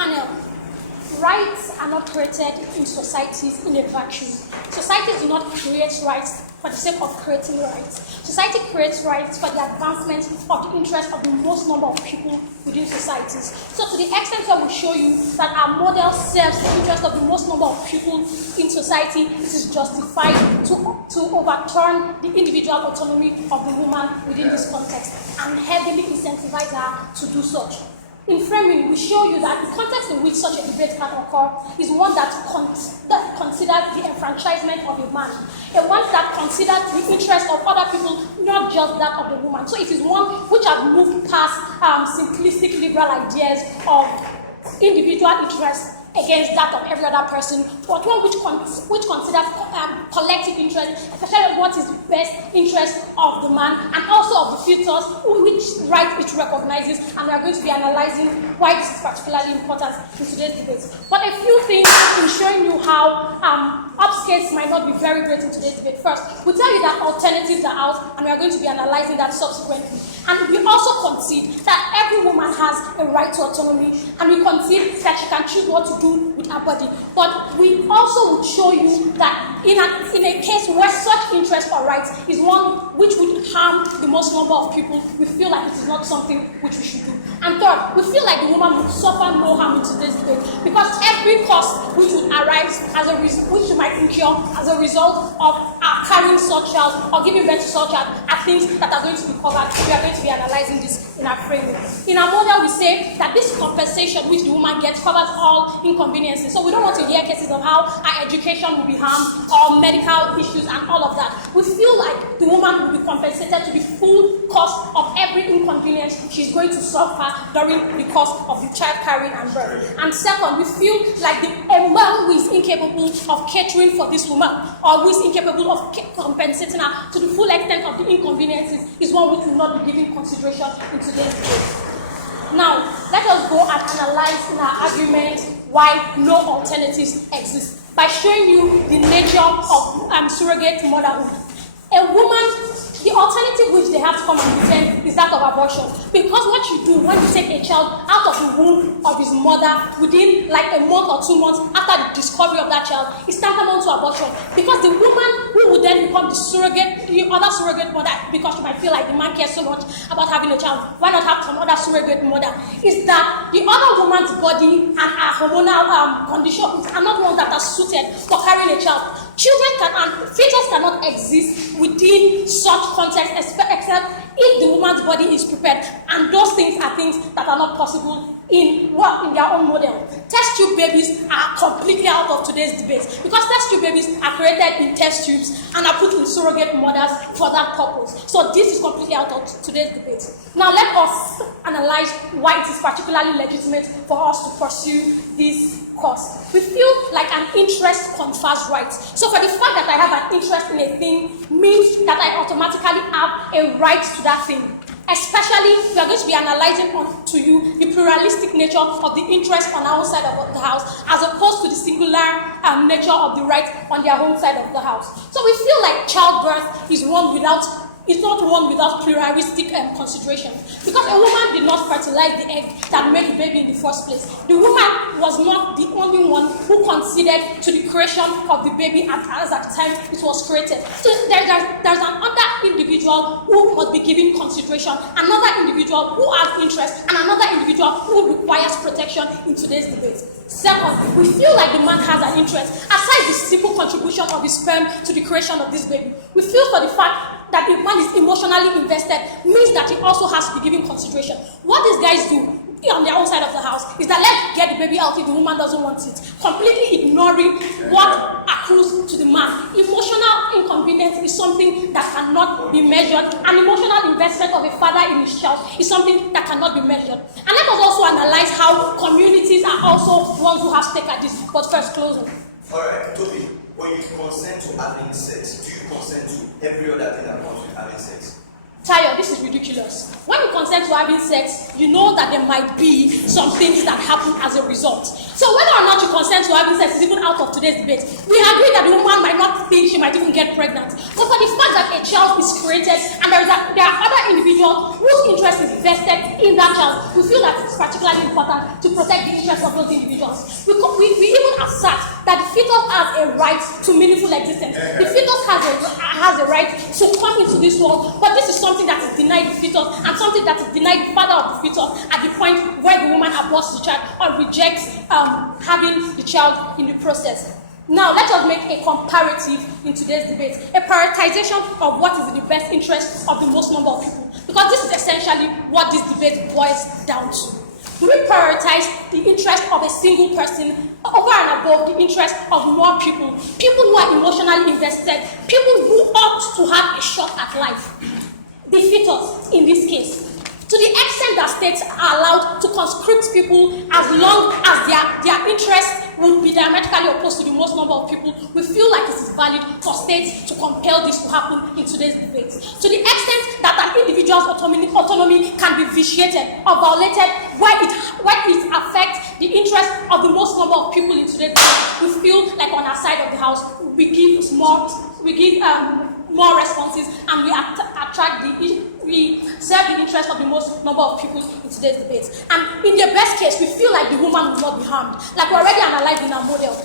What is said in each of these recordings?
Panel. Rights are not created in societies in a vacuum. Societies do not create rights for the sake of creating rights. Society creates rights for the advancement of the interest of the most number of people within societies. So to the extent where we show you that our model serves the interest of the most number of people in society, it is justified to overturn the individual autonomy of the woman within this context and heavily incentivize her to do such. In framing, we show you that the context in which such a debate can occur is one that considers the enfranchisement of a man, a one that considers the interest of other people, not just that of the woman. So it is one which has moved past simplistic liberal ideas of individual interest against that of every other person, but one which considers collective interest, especially what is the best interest of the man and also of the fetus, which right it recognizes, and we are going to be analyzing why this is particularly important in today's debate. But a few things in showing you how upskates might not be very great in today's debate. First, we tell you that alternatives are out, and we are going to be analyzing that subsequently. And we also concede that every woman has a right to autonomy, and we concede that she can choose what to do with her body. But we also would show you that in a case where such interest or rights is one which would harm the most number of people, we feel like it is not something which we should do. And third, we feel like the woman would suffer no harm in today's debate because every cost which would arise which she might incur as a result of carrying such child or giving birth to such child are things that are going to be covered. We are going to be analyzing this in our framing. In our model, we say that this compensation which the woman gets covers all inconveniences. So we don't want to hear cases of how her education will be harmed or medical issues and all of that. We feel like the woman will be compensated to the full cost of every inconvenience she's going to suffer during the course of the child carrying and birth. And second, we feel like a man who is incapable of catering for this woman or who is incapable of compensating her to the full extent of the inconveniences is one which will not be given consideration in today's debate. Now, let us go and analyze in our argument why no alternatives exist by showing you the nature of surrogate motherhood. A woman, the alternative which they have to come and defend is that of abortion. Because what you do when you take a child out of the womb of his mother within like a month or 2 months after the discovery of that child is tantamount to abortion. Because the woman who would then become the other surrogate mother, because she might feel like the man cares so much about having a child, why not have some other surrogate mother? Is that the other woman's body and her hormonal conditions are not ones that are suited for carrying a child. Fetus cannot exist within such context except if the woman's body is prepared, and those things are things that are not possible in their own model. Test tube babies are completely out of today's debate because test tube babies are created in test tubes and are put in surrogate mothers for that purpose. So this is completely out of today's debate. Now let us analyze why it is particularly legitimate for us to pursue this course. We feel like an interest confers rights. So for the fact that I have an interest in a thing means that I automatically have a right to that thing. Especially, we are going to be analyzing to you the pluralistic nature of the interest on our own side of the house as opposed to the singular nature of the right on their own side of the house. So we feel like childbirth is not one without pluralistic consideration. Because a woman did not fertilize the egg that made the baby in the first place. The woman was not the only one who considered to the creation of the baby as at the time it was created. So there's another individual who must be given consideration, another individual who has interest, and another individual who requires protection in today's debate. Second, we feel like the man has an interest. Aside the simple contribution of his sperm to the creation of this baby, we feel for the fact that the man is emotionally invested means that he also has to be given consideration. What these guys do on their own side of the house is that let's get the baby out if the woman doesn't want it, completely ignoring what accrues to the man. Emotional inconvenience is something that cannot be measured, and emotional investment of a father in his child is something that cannot be measured. And let us also analyze how communities are also ones who have stake at this. But first, closing. All right, Tobi, when you consent to having sex, do you consent to every other thing that comes with having sex? Tayo, this is ridiculous. When you consent to having sex, you know that there might be some things that happen as a result. So whether or not you consent to having sex is even out of today's debate. We agree that the woman might not think she might even get pregnant. But for the fact that a child is created and there are other individuals whose interest is vested in in that child, we feel that it's particularly important to protect the interests of those individuals. We even assert that the fetus has a right to meaningful existence. The fetus has a right to come into this world, but this is something that is denied the fetus and something that is denied the father of the fetus at the point where the woman aborts the child or rejects having the child in the process. Now, let us make a comparative in today's debate, a prioritization of what is in the best interest of the most number of people, because this is essentially what this debate boils down to. Do we prioritize the interest of a single person over and above the interest of more people, people who are emotionally invested, people who ought to have a shot at life? The fetus, in this case. To the extent that states are allowed to conscript people as long as their interests would be diametrically opposed to the most number of people, we feel like it is valid for states to compel this to happen in today's debate. To the extent that an individual's autonomy can be vitiated or violated where it affects the interest of the most number of people in today's debate, we feel like on our side of the house, we give more responses, and we serve the interest of the most number of people in today's debate. And in the best case, we feel like the woman will not be harmed. Like we already analyzed in our model.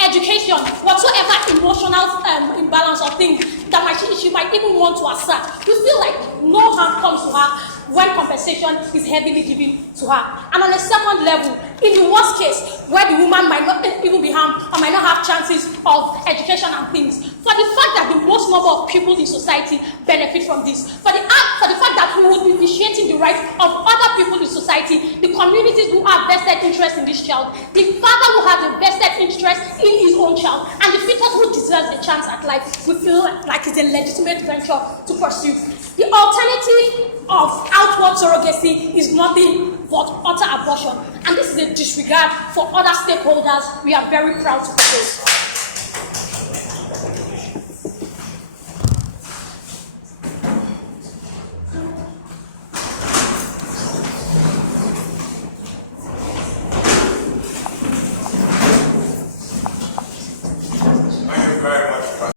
Education, whatsoever emotional imbalance or thing that she might even want to assert, we feel like no harm comes to her when compensation is heavily given to her. And on a second level, in the worst case, where the woman might not even be harmed or might not have chances of education and things, for the fact that the most number of people in society benefit from this, for the fact that we would be vitiating the rights of other people in society, the communities who have vested interest in this child, the father who has a vested interest in his own child, and the fetus who deserves a chance at life, we feel like it's a legitimate venture to pursue. The alternative of outward surrogacy is nothing but utter abortion, and this is a disregard for other stakeholders we are very proud to propose.